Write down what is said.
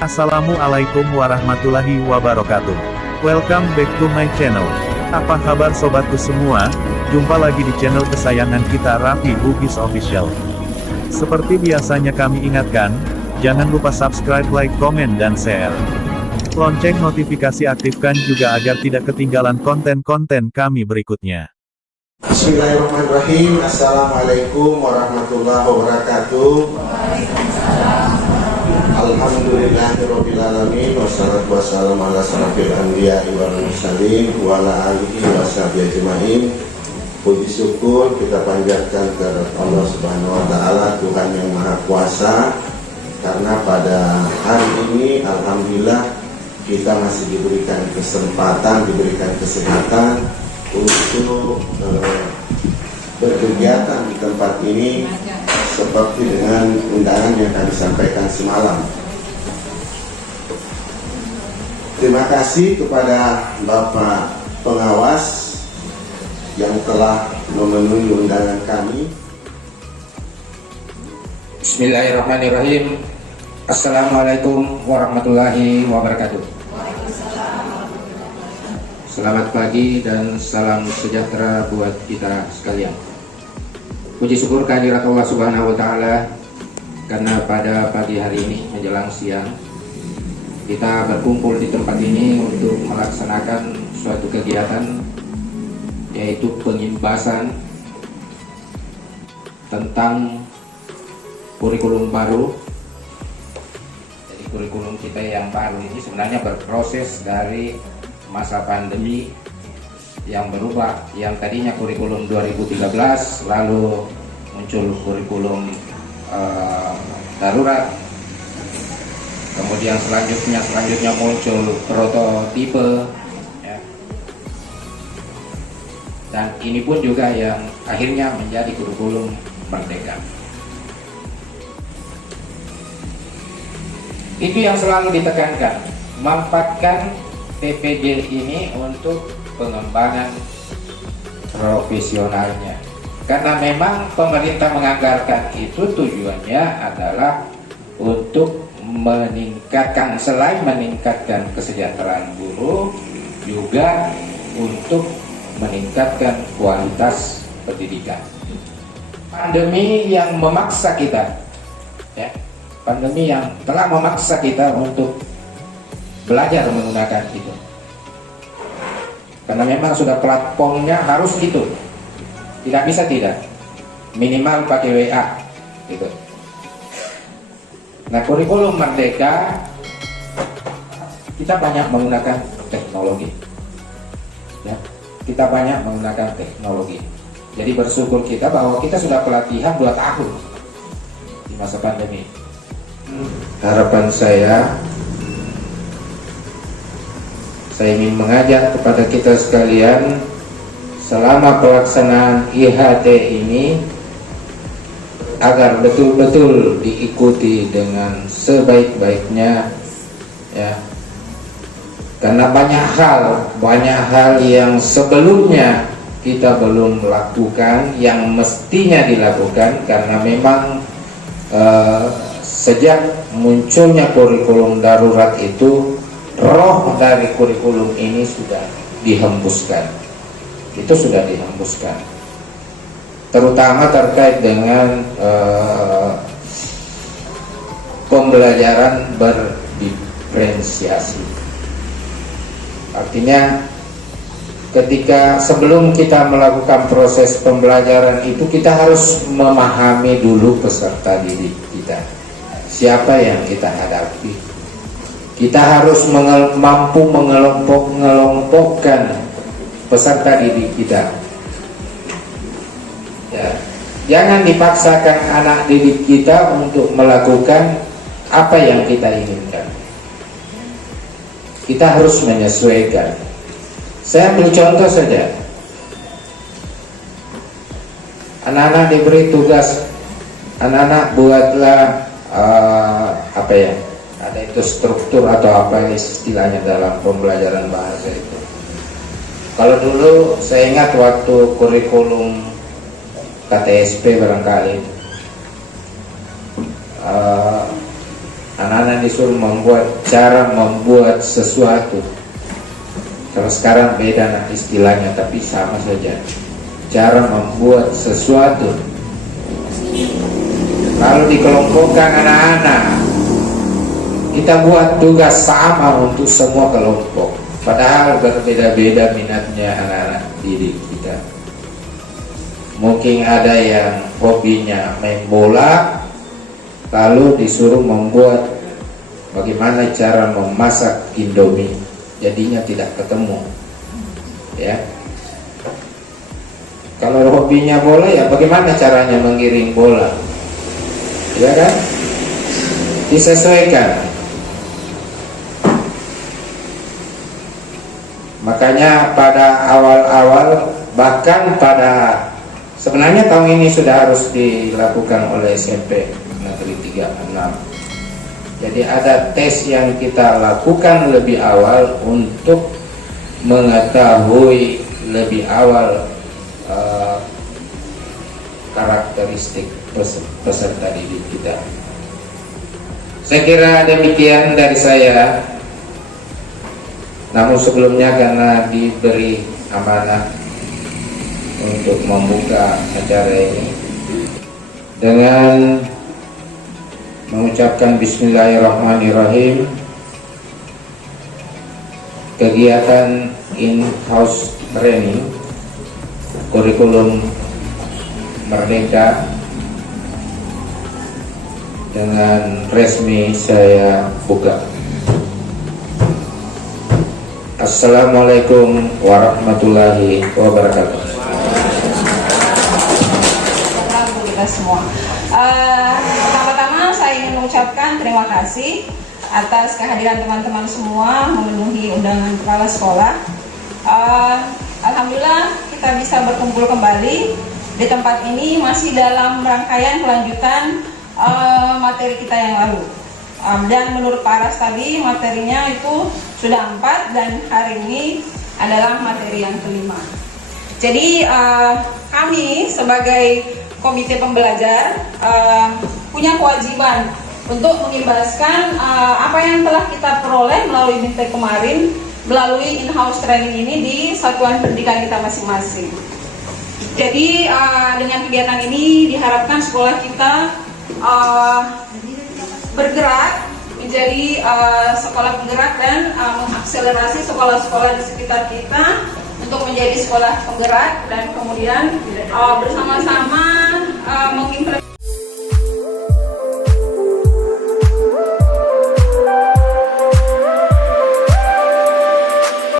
Assalamualaikum warahmatullahi wabarakatuh. Welcome back to my channel. Apa kabar sobatku semua? Jumpa lagi di channel kesayangan kita, Raffi Bugis Official. Seperti biasanya kami ingatkan, jangan lupa subscribe, like, komen, dan share. Lonceng notifikasi aktifkan juga agar tidak ketinggalan konten-konten kami berikutnya. Bismillahirrahmanirrahim. Assalamualaikum warahmatullahi wabarakatuh. Alhamdulillahirrabbilalamin. Wassalatu wassalamu ala asyrafil anbiya'i wal mursalin wa ala alihi wa sahbihi ajma'in. Puji syukur kita panjatkan kepada Allah Subhanahu wa taala, Tuhan yang Maha Kuasa, karena pada hari ini alhamdulillah kita masih diberikan kesempatan, diberikan kesehatan untuk berkegiatan di tempat ini seperti dengan undangan yang kami sampaikan semalam. Terima kasih kepada Bapak Pengawas yang telah memenuhi undangan kami. Bismillahirrahmanirrahim. Assalamualaikum warahmatullahi wabarakatuh. Selamat pagi dan salam sejahtera buat kita sekalian. Puji syukur kehadirat Allah Subhanahu wa taala, karena pada pagi hari ini menjelang siang kita berkumpul di tempat ini untuk melaksanakan suatu kegiatan, yaitu pengimbasan tentang kurikulum baru. Jadi kurikulum kita yang baru ini sebenarnya berproses dari masa pandemi yang berubah, yang tadinya kurikulum 2013 lalu muncul kurikulum darurat, kemudian selanjutnya muncul prototipe ya. Dan ini pun juga yang akhirnya menjadi kurikulum merdeka. Itu yang selalu ditekankan, memanfaatkan PPD ini untuk pengembangan profesionalnya, karena memang pemerintah menganggarkan itu tujuannya adalah untuk meningkatkan, selain meningkatkan kesejahteraan buruh, juga untuk meningkatkan kualitas pendidikan. Pandemi yang memaksa kita ya, pandemi yang telah memaksa kita untuk belajar menggunakan itu, karena memang sudah platformnya harus itu, tidak bisa tidak, minimal pakai WA gitu. Nah, kurikulum merdeka kita banyak menggunakan teknologi ya, kita banyak menggunakan teknologi. Jadi bersyukur kita bahwa kita sudah pelatihan 2 tahun di masa pandemi. Harapan saya ingin mengajak kepada kita sekalian, selama pelaksanaan IHT ini agar betul-betul diikuti dengan sebaik-baiknya ya, karena banyak hal yang sebelumnya kita belum melakukan yang mestinya dilakukan, karena memang sejak munculnya kurikulum darurat itu, roh dari kurikulum ini sudah dihembuskan. Itu sudah dihembuskan, terutama terkait dengan pembelajaran berdiferensiasi. Artinya ketika sebelum kita melakukan proses pembelajaran itu, kita harus memahami dulu peserta didik kita, siapa yang kita hadapi. Kita harus mampu mengelompokkan peserta didik kita ya. Jangan dipaksakan anak didik kita untuk melakukan apa yang kita inginkan. Kita harus menyesuaikan. Saya ambil contoh saja, anak-anak diberi tugas, anak-anak buatlah apa ya, ada itu struktur atau apa istilahnya dalam pembelajaran bahasa itu. Kalau dulu saya ingat waktu kurikulum KTSP barangkali Anak-anak disuruh cara membuat sesuatu. Kalau sekarang beda nah istilahnya, tapi sama saja. Cara membuat sesuatu. Lalu dikelompokkan anak-anak, kita buat tugas sama untuk semua kelompok. Padahal berbeda-beda minatnya anak-anak didik kita. Mungkin ada yang hobinya main bola, lalu disuruh membuat bagaimana cara memasak Indomie. Jadinya tidak ketemu, ya. Kalau hobinya bola, ya bagaimana caranya menggiring bola, ya kan? Disesuaikan. Makanya pada awal-awal, bahkan pada sebenarnya tahun ini sudah harus dilakukan oleh SMP Negeri 36. Jadi ada tes yang kita lakukan lebih awal untuk mengetahui lebih awal karakteristik peserta didik kita. Saya kira demikian dari saya. Namun sebelumnya karena diberi amanah untuk membuka acara ini dengan mengucapkan Bismillahirrahmanirrahim, kegiatan in-house training kurikulum Merdeka dengan resmi saya buka. Assalamualaikum warahmatullahi wabarakatuh. Kita semua. Pertama-tama saya ingin mengucapkan terima kasih atas kehadiran teman-teman semua memenuhi undangan kepala sekolah. Alhamdulillah kita bisa berkumpul kembali di tempat ini masih dalam rangkaian kelanjutan materi kita yang lalu. Dan menurut Pak Aras tadi materinya itu sudah 4 dan hari ini adalah materi yang kelima. Jadi kami sebagai komite pembelajar punya kewajiban untuk mengimbaskan apa yang telah kita peroleh melalui BIMTEK kemarin, melalui in-house training ini di satuan pendidikan kita masing-masing. Jadi dengan kegiatan ini diharapkan sekolah kita bergerak menjadi sekolah penggerak dan mengakselerasi sekolah-sekolah di sekitar kita untuk menjadi sekolah penggerak dan kemudian bersama-sama mengimplementasikan